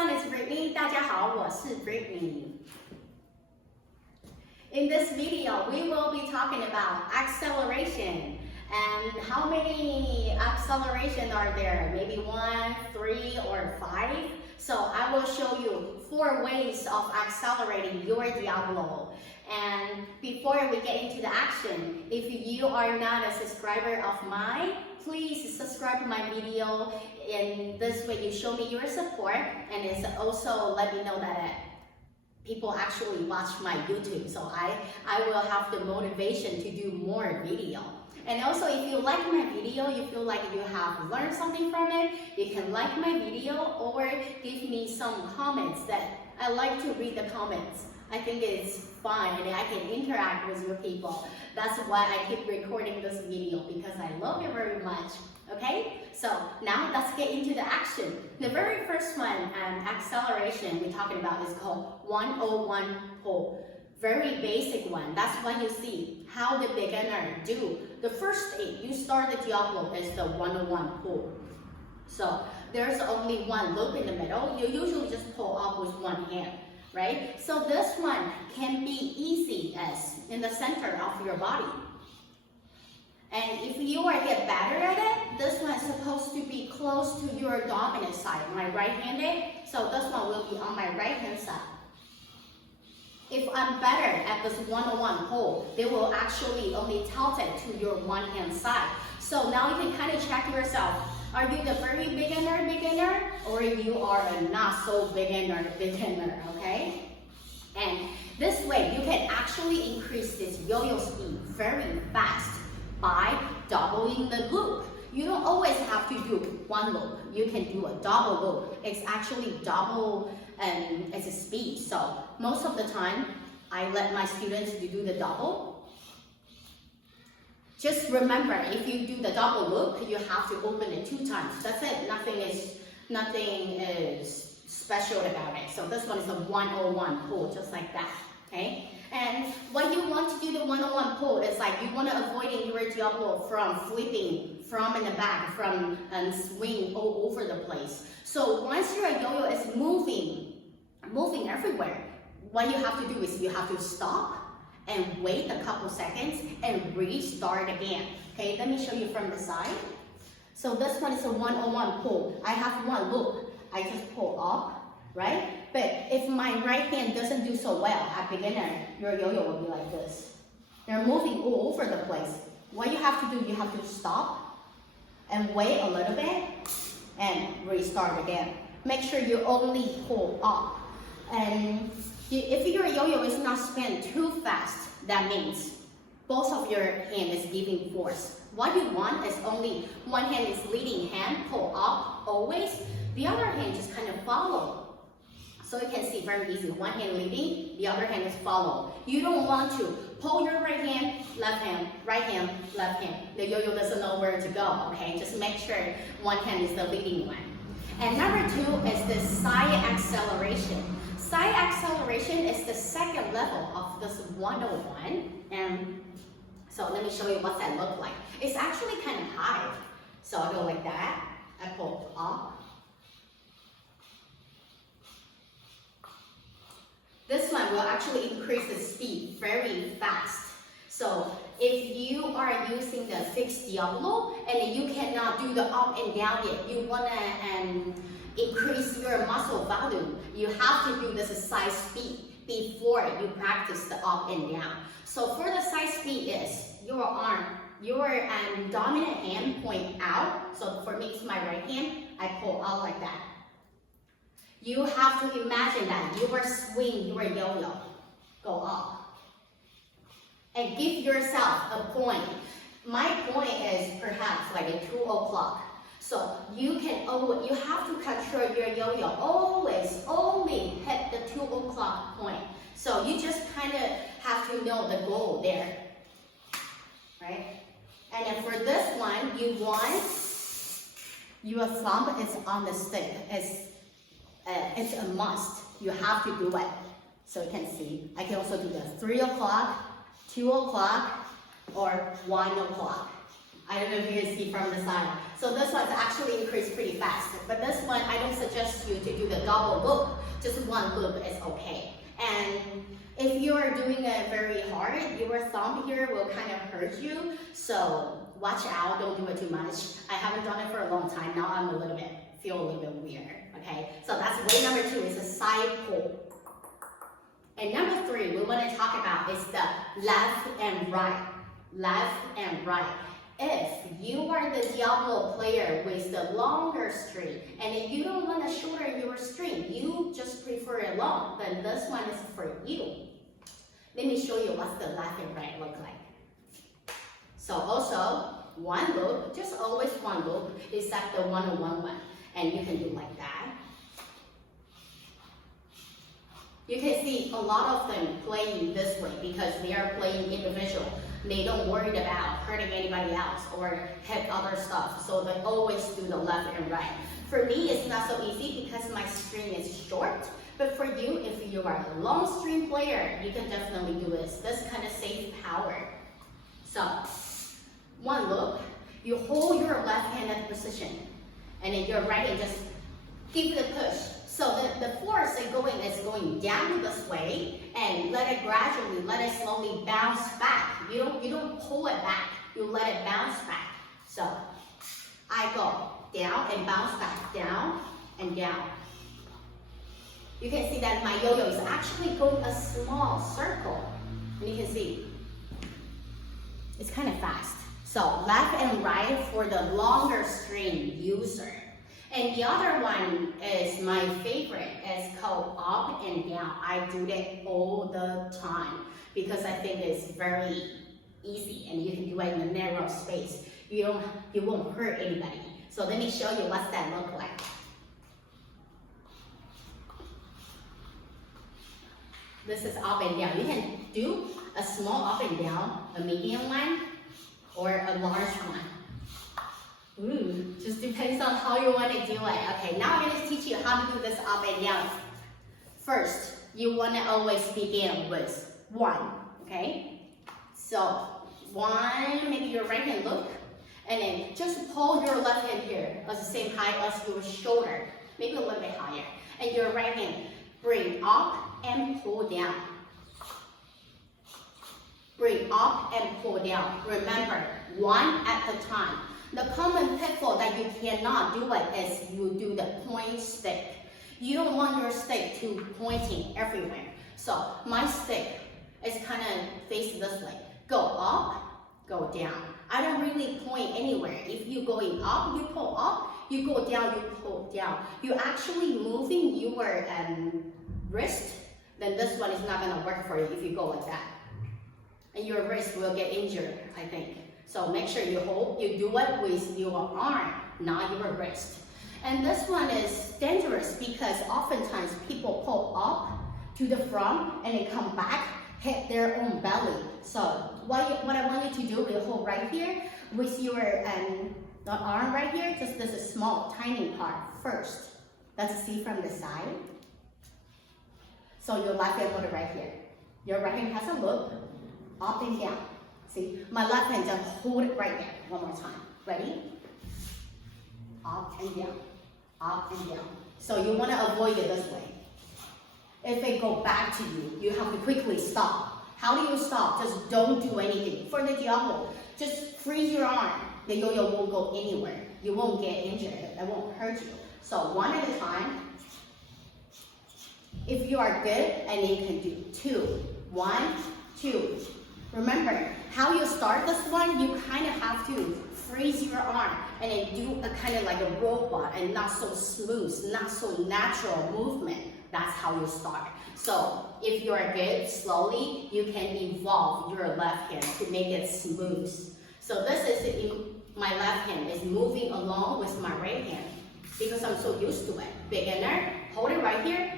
everyone, it's Britney. 大家好，我是 Britney. In this video, we will be talking about acceleration. And how many acceleration are there? Maybe 1, 3, or 5? So I will show you 4 ways of accelerating your Diabolo. And before we get into the action, if you are not a subscriber of mine, please subscribe to my video. In this way, you show me your support, and it's also let me know that people actually watch my YouTube. So I will have the motivation to do more video. And also, if you like my video, you feel like you have learned something from it, you can like my video or give me some comments. That I like to read the comments. I think it's fun and I can interact with your people. That's why I keep recording this video, because I love you very much. Okay, so now let's get into the action. The very first one, acceleration we're talking about, is called 101 pull. Very basic one. That's what you see how the beginner do. The first thing you start the Diabolo is the 101 pull. So there's only one loop in the middle. You usually just pull up with one hand, right? So this one can be easy as in the center of your body. And if you are get better at it, this one is supposed to be close to your dominant side, my right-handed. So this one will be on my right-hand side. If I'm better at this 101 pull, they will actually only tilt it to your one-hand side. So now you can kind of check yourself. Are you the very beginner, or you are a not so beginner, okay? And this way, you can actually increase this yo-yo speed very fast by doubling the loop. You don't always have to do one loop. You can do a double loop. It's actually double as a speed. So most of the time, I let my students to do the double. Just remember, if you do the double loop, you have to open it 2 times. That's it. Nothing is special about it. So this one is a 101 pull, just like that. Okay. And when you want to do the 101 pull, it's like you want to avoid your Diabolo from flipping from in the back, from swing all over the place. So once your yo-yo is moving everywhere, what you have to do is you have to stop and wait a couple seconds and restart again. Okay, let me show you from the side. So this one is a 101 pull. I have one loop. I just pull up, right? But if my right hand doesn't do so well at beginner, your yo-yo will be like this. They're moving all over the place. What you have to do, you have to stop and wait a little bit and restart again. Make sure you only pull up. And if your yo-yo is not spin too fast, that means both of your hand is giving force. What you want is only one hand is leading hand, pull up always. The other hand just kind of follow. So you can see very easy. One hand leading, the other hand is follow. You don't want to pull your right hand, left hand, right hand, left hand. The yo-yo doesn't know where to go, okay? Just make sure one hand is the leading one. And number 2 is the side acceleration. Side acceleration is the second level of this 101. And so let me show you what that looks like. It's actually kind of high. So I go like that. I pull up. This one will actually increase the speed very fast. So if you are using the fixed Diabolo and you cannot do the up and down yet, you want to increase your muscle volume, you have to do this side speed before you practice the up and down. So for the side speed is your arm, your dominant hand point out. So for me, it's my right hand. I pull out like that. You have to imagine that you are swing your yo-yo, go up, and give yourself a point. My point is perhaps like a 2 o'clock. So you have to control your yo-yo always only hit the 2 o'clock point. So you just kind of have to know the goal there, right? And then for this one, you want your thumb is on the stick. It's a must. You have to do it. So you can see, I can also do the 3 o'clock, 2 o'clock, or 1 o'clock. I don't know if you can see from the side. So this one's actually increased pretty fast. But this one, I don't suggest you to do the double loop. Just one loop is okay. And if you are doing it very hard, your thumb here will kind of hurt you. So watch out, don't do it too much. I haven't done it for a long time. Now I'm feel a little bit weird. Okay, so that's way number 2 is a side pull. And number 3 we want to talk about is the left and right. Left and right. If you are the Diabolo player with the longer string and if you don't want to shorten your string, you just prefer it long, then this one is for you. Let me show you what the left and right look like. So also, one loop, just always one loop, except the 1-on-1 one. And you can do like that. You can see a lot of them playing this way because they are playing individual. They don't worry about hurting anybody else or hit other stuff. So they always do the left and right. For me, it's not so easy because my string is short. But for you, if you are a long string player, you can definitely do this. This kind of saves power. So, one loop, you hold your left hand at position. And then your right hand just give it a push. So the force is going down this way and let it slowly bounce back. You don't pull it back, you let it bounce back. So I go down and bounce back, down and down. You can see that my yo-yo is actually going a small circle. And you can see, it's kind of fast. So left and right for the longer string user. And the other one is my favorite. It's called up and down. I do that all the time because I think it's very easy and you can do it in a narrow space. You won't hurt anybody. So let me show you what that look like. This is up and down. You can do a small up and down, a medium one, or a large one. Just depends on how you want to do it. Okay, now I'm going to teach you how to do this up and down. First, you want to always begin with 1, okay? So, 1, maybe your right hand look, and then just pull your left hand here at the same height as your shoulder, maybe a little bit higher. And your right hand, bring up and pull down. Bring up and pull down. Remember, 1 at a time. The common pitfall that you cannot do it is you do the point stick. You don't want your stick to pointing everywhere. So my stick is kind of facing this way. Go up, go down. I don't really point anywhere. If you're going up, you pull up. You go down, you pull down. You're actually moving your wrist, then this one is not going to work for you if you go like that. And your wrist will get injured, I think. So make sure you do it with your arm, not your wrist. And this one is dangerous because oftentimes people pull up to the front and then come back, hit their own belly. So what I want you to do is hold right here with your the arm right here, just this small, tiny part first. Let's see from the side. So your left hand hold it right here. Your right hand has a loop, up and down. See, my left hand just hold it right there. One more time. Ready? Up and down. Up and down. So you want to avoid it this way. If they go back to you, you have to quickly stop. How do you stop? Just don't do anything. For the Diabolo, just freeze your arm. The yo-yo won't go anywhere. You won't get injured. It won't hurt you. So 1 at a time. If you are good, and you can do 2. 1, 2. Remember, how you start this one, you kind of have to freeze your arm and then do a kind of like a robot and not so smooth, not so natural movement. That's how you start. So if you are good, slowly, you can evolve your left hand to make it smooth. So this is my left hand is moving along with my right hand because I'm so used to it. Beginner, hold it right here.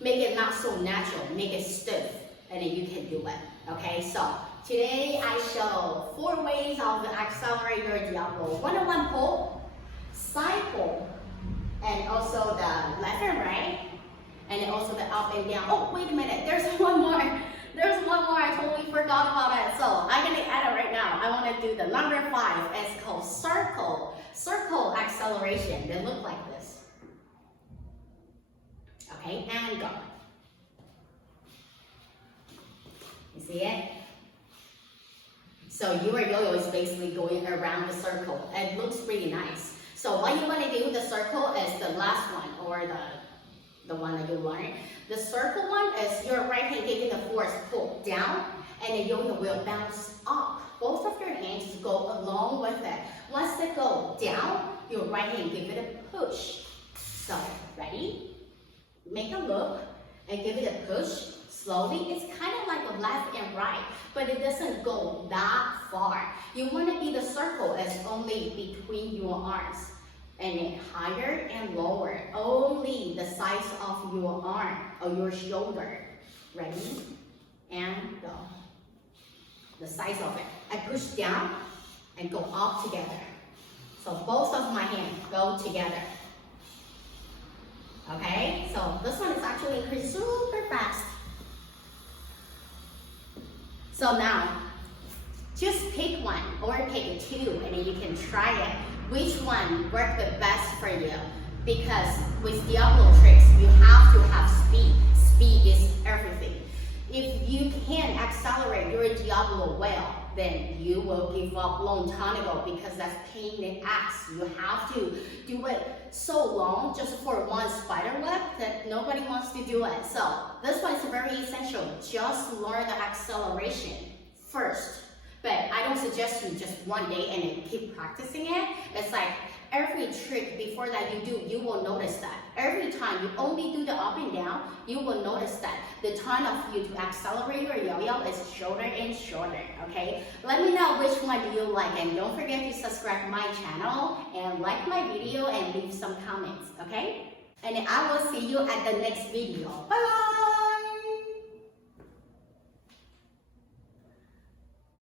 Make it not so natural, make it stiff, and then you can do it, okay? So, today I show 4 ways of accelerate your Diabolo. 1-on-1 pull, side pull, and also the left and right, and then also the up and down. Oh, wait a minute, there's one more. There's one more, I totally forgot about it. So I'm gonna add it right now. I wanna do the number 5. It's called circle. Circle acceleration. They look like this. Okay, and go. You see it? So your yo-yo is basically going around the circle. It looks pretty nice. So what you want to do with the circle is the last one, or the one that you learned. The circle one is your right hand giving the force pull down, and the yo-yo will bounce up. Both of your hands go along with it. Once they go down, your right hand give it a push. So, ready? Make a loop and give it a push. Slowly, it's kind of like a left and right, but it doesn't go that far. You want to be the circle as only between your arms, and then higher and lower, only the size of your arm or your shoulder. Ready? And go. The size of it. I push down and go up together. So both of my hands go together. Okay, so this one is actually super fast. So now, just pick one or pick 2 and then you can try it. Which one worked the best for you? Because with Diabolo tricks, you have to have speed. Speed is everything. If you can't accelerate your Diabolo well, then you will give up long time ago because that's pain in the ass. You have to do it so long just for one spider web that nobody wants to do it. So this one is very essential. Just learn the acceleration first. But I don't suggest you just one day and then keep practicing it. It's like every trick before that you do, you will notice that. Every time you only do the up and down, you will notice that the time of you to accelerate your yo-yo is shorter and shorter, okay? Let me know which one do you like, and don't forget to subscribe my channel and like my video and leave some comments, okay? And I will see you at the next video. Bye!